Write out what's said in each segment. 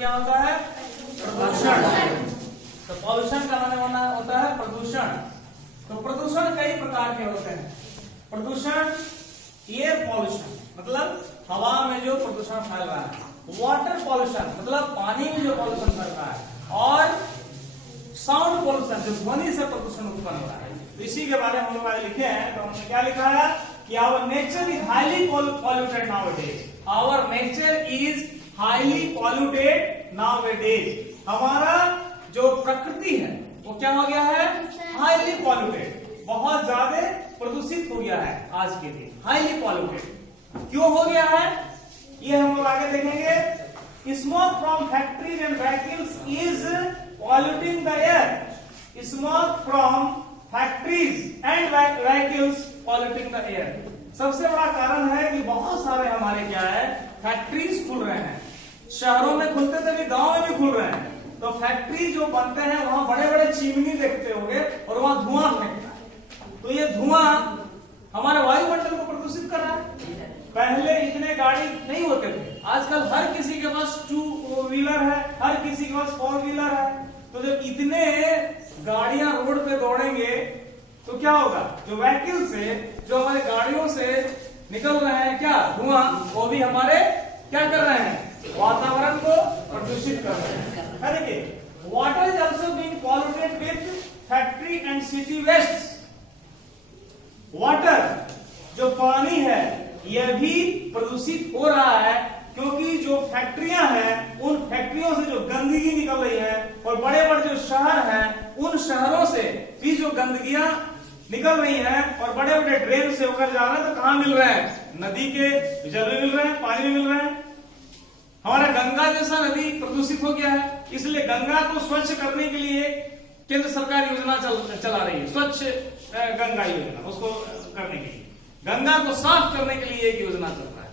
क्या होता है? प्रदूषण। तो पॉल्यूशन का माने होता है प्रदूषण। तो प्रदूषण कई प्रकार के होते हैं। प्रदूषण एयर पॉल्यूशन मतलब हवा में जो प्रदूषण फैल रहा है, वाटर पॉल्यूशन मतलब पानी में जो पॉल्यूशन फैल रहा है, और साउंड पॉल्यूशन जो ध्वनि से प्रदूषण उत्पन्न हो रहा है। तो इसी के बारे में हम लोग आज लिखे हैं। तो हमने क्या लिखा है कि our nature is highly polluted nowadays. Our nature is highly polluted nowadays. हमारा जो प्रकृति है वो क्या हो गया है? हाईली पॉल्यूटेड, बहुत ज्यादा प्रदूषित हो गया है आज के दिन। हाईली पॉल्यूटेड क्यों हो गया है ये हम लोग आगे देखेंगे। Smoke from factories and vehicles is polluting the air. Smoke from factories and vehicles polluting the air. सबसे बड़ा कारण है कि बहुत सारे हमारे क्या है फैक्ट्रीज खुल रहे हैं। शहरों में खुलते थे भी, गांव में भी खुल रहे हैं। तो फैक्ट्री जो बनते हैं वहां बड़े बड़े चिमनी देखते होंगे और वहां धुआं फेंकता है। तो ये धुआं हमारे वायुमंडल को प्रदूषित कर रहा है। पहले इतने गाड़ी नहीं होते थे, आजकल हर किसी के पास 2 व्हीलर है, हर किसी के पास 4 व्हीलर है। तो जब इतने गाड़ियां रोड पे दौड़ेंगे तो क्या होगा? जो व्हीकल से, जो हमारे गाड़ियों से निकल रहे हैं क्या धुआं, वो भी हमारे क्या कर रहे हैं? वातावरण को प्रदूषित कर रहे हैं। देखिए, water is also being polluted with factory and city waste. Water जो पानी है यह भी प्रदूषित हो रहा है, क्योंकि जो फैक्ट्रियां हैं उन फैक्ट्रियों से जो गंदगी निकल रही है, और बड़े बड़े जो शहर हैं उन शहरों से भी जो गंदगियां निकल रही हैं और बड़े बड़े ड्रेन से होकर जा रहे हैं, तो कहां मिल रहे हैं? नदी के जल में मिल रहे हैं, पानी में मिल रहे हैं। हमारा गंगा जैसा नदी प्रदूषित हो गया है, इसलिए गंगा को स्वच्छ करने के लिए केंद्र सरकार योजना चला रही है, स्वच्छ गंगा योजना। उसको करने के लिए, गंगा को साफ करने के लिए एक योजना चल रहा है।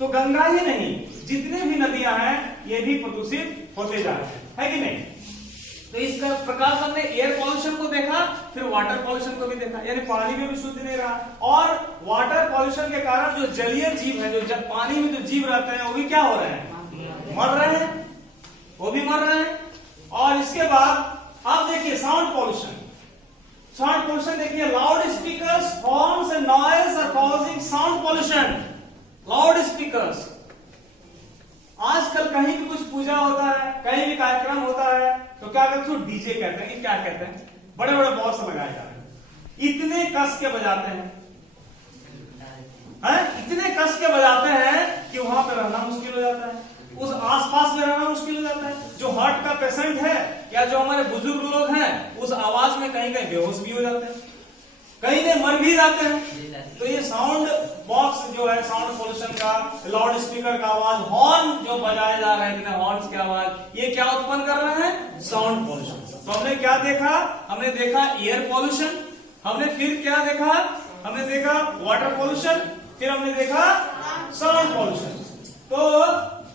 तो गंगा ही नहीं, जितने भी नदियां हैं ये भी प्रदूषित होते जा रहे हैं, है कि नहीं? तो इस प्रकार से हमने एयर पॉल्यूशन को देखा, फिर वाटर पॉल्यूशन को भी देखा, यानी पानी में भी शुद्ध नहीं रहा। और वाटर पॉल्यूशन के कारण जो जलीय जीव है, जो पानी में जो जीव रहते हैं वो भी क्या हो रहे हैं? मर रहे हैं, वो भी मर रहे हैं। और इसके बाद अब देखिए साउंड पॉल्यूशन। साउंड पॉल्यूशन देखिए, loud speakers, horns and noise are causing sound pollution. Loud speakers, आजकल कहीं भी कुछ पूजा होता है, कहीं भी कार्यक्रम होता है, तो क्या कहते हैं? डीजे कहते हैं। क्या कहते हैं? बड़े बड़े बॉक्स लगाए जा रहे हैं, इतने कस के बजाते हैं, इतने कस के बजाते हैं कि वहां पे रहना मुश्किल हो जाता है, उस आसपास में रहना मुश्किल हो जाता है। जो हार्ट का पेशेंट है या जो हमारे बुजुर्ग लोग हैं, उस आवाज में कहीं कहीं बेहोश भी हो जाते हैं, कहीं कहीं मर भी जाते हैं। तो ये साउंड बॉक्स जो है, साउंड पोल्यूशन का, लाउड स्पीकर का आवाज, हॉर्न जो बजाए जा रहे हैं, हॉर्न्स की आवाज, ये क्या उत्पन्न कर रहे हैं? Sound pollution. तो हमने क्या देखा? हमने देखा एयर पॉल्यूशन, हमने फिर क्या देखा? हमने देखा वाटर पॉल्यूशन, फिर हमने देखा साउंड पॉल्यूशन। तो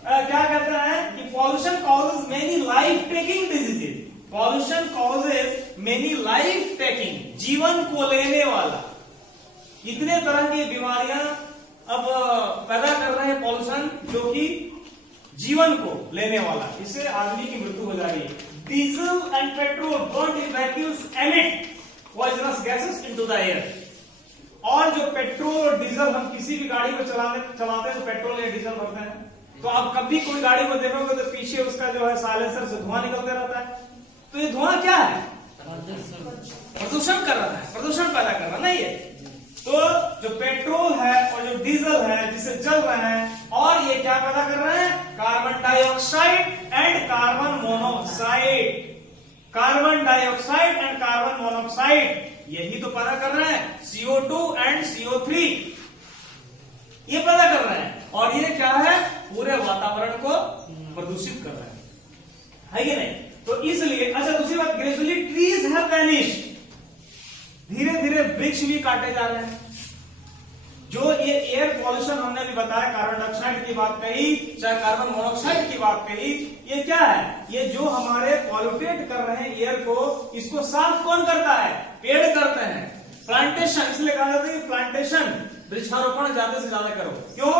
क्या कहते हैं कि pollution causes many life taking diseases. Pollution causes many life taking, जीवन को लेने वाला, इतने तरह की बीमारियां अब पैदा कर रहे हैं पॉल्यूशन, जो कि जीवन को लेने वाला, इससे आदमी की मृत्यु हो जा रही है। Diesel and petrol burned in vehicles emit poisonous gases into the air. और जो पेट्रोल और डीजल, हम किसी भी गाड़ी को चलाते हैं तो पेट्रोल या डीजल भरते हैं, तो आप कभी कोई गाड़ी को देखोगे तो पीछे उसका जो है साइलेंसर से धुआं निकलते रहता है। तो ये धुआं क्या है? प्रदूषण कर रहा है, प्रदूषण पैदा कर रहा नहीं है। तो जो पेट्रोल है और जो डीजल है जिससे चल रहे हैं, और ये क्या पैदा कर रहे हैं? Carbon dioxide and carbon monoxide. Carbon dioxide and carbon monoxide यही तो पैदा कर रहे हैं, CO2 एंड CO3 ये पैदा कर रहे हैं। और ये क्या है? पूरे वातावरण को प्रदूषित कर रहे हैं, है कि नहीं? तो इसलिए अच्छा, दूसरी बात, ग्रेजुअली ट्रीज हैव वैनिश्ड। धीरे धीरे वृक्ष भी काटे जा रहे हैं। जो ये एयर पॉल्यूशन हमने भी बताया, कार्बन डाइऑक्साइड की बात कही, चाहे कार्बन मोनोऑक्साइड की बात कही, ये क्या है? ये जो हमारे पॉल्यूटेट कर रहे हैं एयर को, इसको साफ कौन करता है? पेड़ करते हैं। प्लांटेशन, इसलिए कहा जाता है कि प्लांटेशन, वृक्षारोपण ज्यादा से ज्यादा करो। क्यों?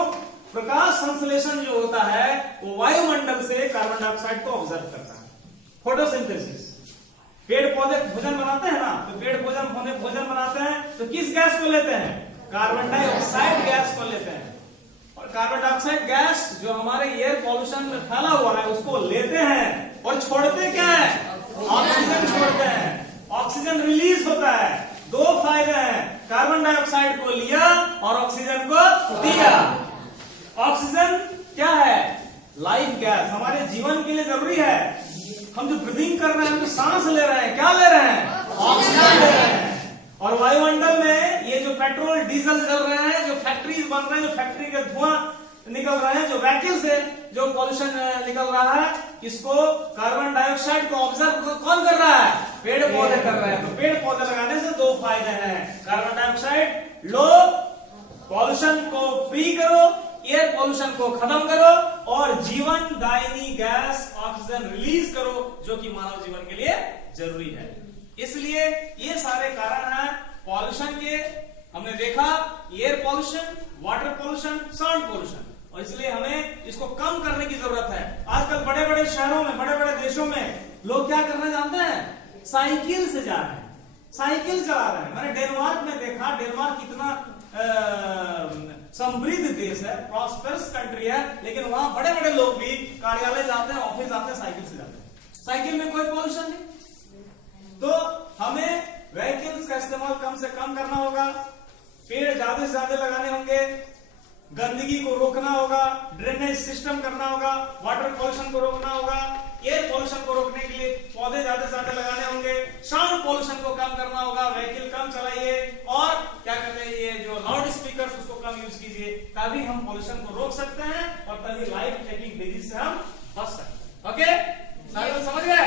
प्रकाश संश्लेषण जो होता है वो वायुमंडल से कार्बन डाइऑक्साइड को ऑब्जर्व करता है। फोटोसिंथेसिस, पेड़ पौधे भोजन बनाते हैं ना, तो पेड़ भोजन बनाते हैं तो किस गैस को लेते हैं? कार्बन डाइऑक्साइड गैस को लेते हैं। और कार्बन डाइऑक्साइड गैस जो हमारे एयर पॉल्यूशन में फैला हुआ है उसको लेते हैं और छोड़ते क्या है? ऑक्सीजन छोड़ते हैं। ऑक्सीजन रिलीज होता है। दो फायदे हैं, कार्बन डाइऑक्साइड को लिया और ऑक्सीजन को दिया। ऑक्सीजन क्या है? लाइफ गैस, हमारे जीवन के लिए जरूरी है। हम जो ब्रीदिंग कर रहे हैं, हम जो सांस ले रहे हैं, क्या ले रहे हैं? ऑक्सीजन ले रहे हैं। और वायुमंडल में ये जो पेट्रोल डीजल जल रहे हैं, जो फैक्ट्रीज बन रहे हैं, जो फैक्ट्री के धुआं निकल रहे हैं, जो व्हीकल से जो पॉल्यूशन निकल रहा है, इसको कार्बन डाइऑक्साइड को ऑब्जर्व कौन कर रहा है? पेड़ पौधे कर रहे हैं। तो पेड़ पौधे लगाने से दो फायदे हैं, कार्बन डाइऑक्साइड लो, पॉल्यूशन को फ्री करो, एयर पॉल्यूशन को खत्म करो, और जीवन दायिनी गैस ऑक्सीजन रिलीज करो जो कि मानव जीवन के लिए जरूरी है। इसलिए ये सारे कारण हैं पॉल्यूशन के। हमने देखा air pollution, water pollution, sound pollution, और इसलिए हमें इसको कम करने की जरूरत है। आजकल बड़े बड़े शहरों में, बड़े बड़े देशों में लोग क्या करना जानते हैं? साइकिल से जा रहे हैं, साइकिल चला रहे हैं। मैंने डेनमार्क में देखा, डेनमार्क कितना समृद्ध देश है, प्रॉस्पेरस कंट्री है, लेकिन वहां बड़े बड़े लोग भी कार्यालय जाते हैं, ऑफिस जाते हैं, साइकिल से जाते हैं। साइकिल में कोई पॉल्यूशन नहीं। तो हमें व्हीकल्स का इस्तेमाल कम से कम करना होगा, पेड़ ज्यादा से ज्यादा लगाने होंगे, गंदगी को रोकना होगा, ड्रेनेज सिस्टम करना होगा, वाटर पॉल्यूशन को रोकना होगा, एयर पॉल्यूशन को रोकने के लिए पौधे ज्यादा से ज्यादा लगाने होंगे, साउंड पॉल्यूशन को कम करना होगा, व्हीकल कम चलाइए, और क्या कहते हैं ये जो लाउड स्पीकर उसको कम यूज कीजिए, तभी हम पॉल्यूशन को रोक सकते हैं और तभी लाइफ टेकिंग डिजीज से हम बच सकते हैं। ओके, समझ गए?